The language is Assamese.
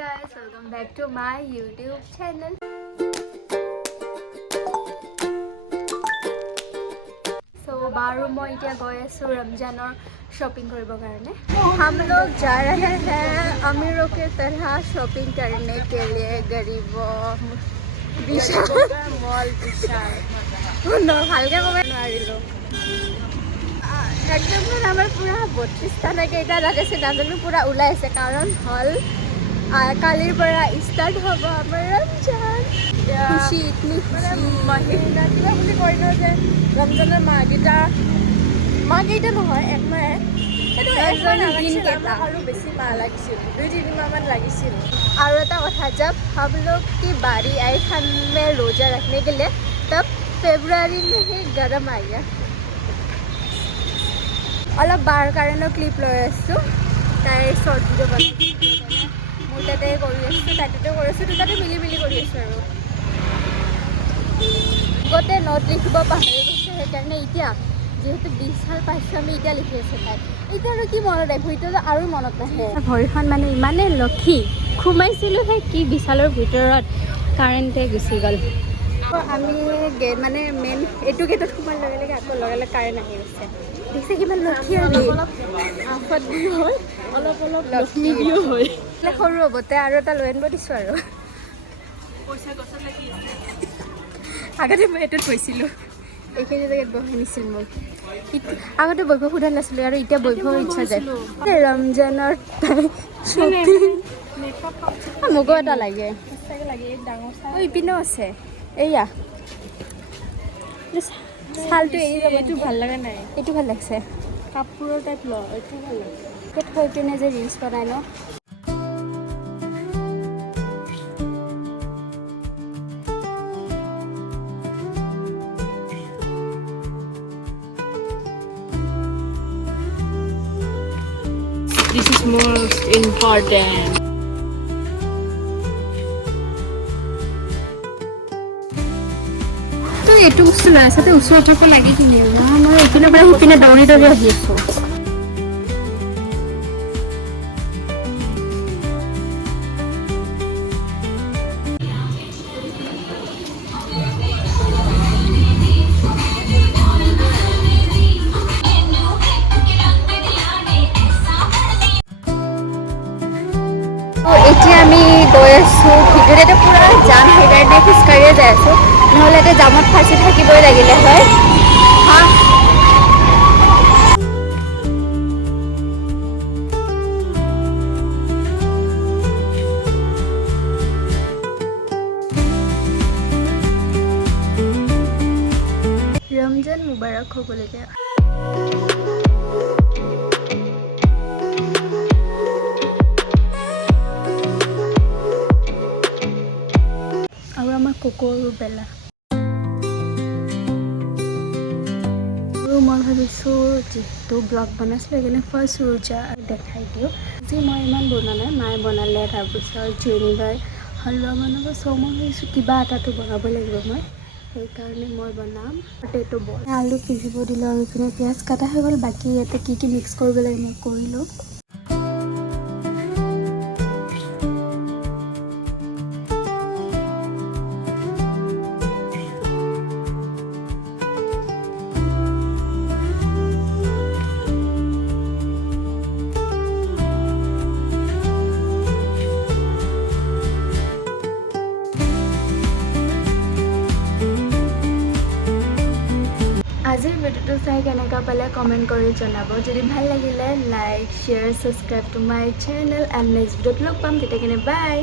guys, welcome back to my YouTube channel. So बारू मैं इतना गए सो रमजानर शॉपिंग करने करने हम लोग जा रहे हैं अमीरों के तरह शॉपिंग करने के लिए गरीबों विशाल मॉल विशाल न ভালকে কব নোৱাৰিলো একদম আমাৰ পুৰা 32 টা লাগে এটা লাগাইছে নাজানো পুৰা ওলাইছে কাৰণ হল কালিৰ পৰা স্টাৰ্ট হ'ব আমাৰ ৰমজান খুশি ইতনি খুশি মহিনা কিবা বুলি কয় ন যে ৰমজানৰ মাহকেইটা নহয় একমাহ এইটো দিনকেইটা আৰু বেছি মাহ লাগিছিল 2-3 মাহমান লাগিছিল আৰু এটা কথা जब हम लोग की बारी आई हमें रोजा रखने के लिए तब फरवरी में ही गरम आ गया अलग बार कारण क्लिप লৈ আছো তাই শর্ট ভিডিও বনাই মোৰ তাতে কৰি আছো তাতে কৰি আছো দুটাতে মিলি মিলি কৰি আছো আৰু গোটে নোট লিখিব পাহৰি গৈছে সেইকাৰণে এতিয়া যেহেতু 20 সাল পাইছো আমি এতিয়া লিখি আছো তাই এতিয়া আৰু কি মনত আহিব এতিয়া আৰু মনত নাহে ভৰিখন মানে ইমানে লক্ষী ঘুমাইছিলো সেই কি বিশালৰ ভিতৰত কাৰেণ্টে গুচি গ'ল আমি মানে মেইন এইটো গেটত সোমাই লগে লগে আকৌ লগে লগে কাৰেণ্ট আহি গৈছে দেখছে কিমান লক্ষী আমি আফত হয় অলপ অলপ লক্ষ্মীও হয় সৰু হ'বতে আৰু এটা লৈ আনিব দিছোঁ আৰু পইচা গছত লাগি আগতে মই এইটোত গৈছিলোঁ এইখিনি জেগাত বহাই নিছিল মোক আগতে বহিব সোধা নাছিলোঁ আৰু এতিয়া বহিব ইচ্ছা যায় ৰমজানৰ মোকো এটা লাগে ইপিনেও আছে এইয়া শালটো এইটো ভাল লগা নাই এইটো ভাল লাগছে কাপোৰৰ টাইপ ল এইটো ভাল লাগে থৈ পিনে যে ৰিলচ বনাই ন This is most important. তো এইটো বস্তু লৈ আছে তো ওচৰত যাব লাগি কিনি মই এইপিনে পৰা সিপিনে দৌৰি দৌৰি আহি আছোঁ এতিয়া আমি গৈ আছোঁ ভিতৰতে পুৰা জাম সেইকাৰণে খোজকাঢ়িয়ে যাই আছোঁ নহ'লে এতিয়া জামত ফাঁচি থাকিবই লাগিলে হয় ৰমজান মুবাৰক হ'বলগীয়া আৰু আমাৰ কুকুৰ বেলা আৰু মই ভাবিছোঁ যিহেতু ব্লগ বনাইছিলোঁ সেইকাৰণে ফাৰ্ষ্ট ৰোজা দেখাই দিওঁ যি মই ইমান বনোৱা নাই মায়ে বনালে তাৰপিছত জুনিবাৰ হালোৱা বনাব চ' মই ভাবিছোঁ কিবা এটাতো বনাব লাগিব মই সেইকাৰণে মই বনাম পটেটো বল আলু সিজিব দিলোঁ আৰু ইপিনে পিঁয়াজ কাটা হৈ গ'ল বাকী ইয়াতে কি কি মিক্স কৰিব লাগে মই কৰিলোঁ আজিৰ ভিডিঅ'টো চাই কেনেকুৱা পালে কমেণ্ট কৰি জনাব যদি ভাল লাগিলে like share subscribe to my channel and next ভিডিঅ'ত লগ পাম তেতিয়া কেনে বাই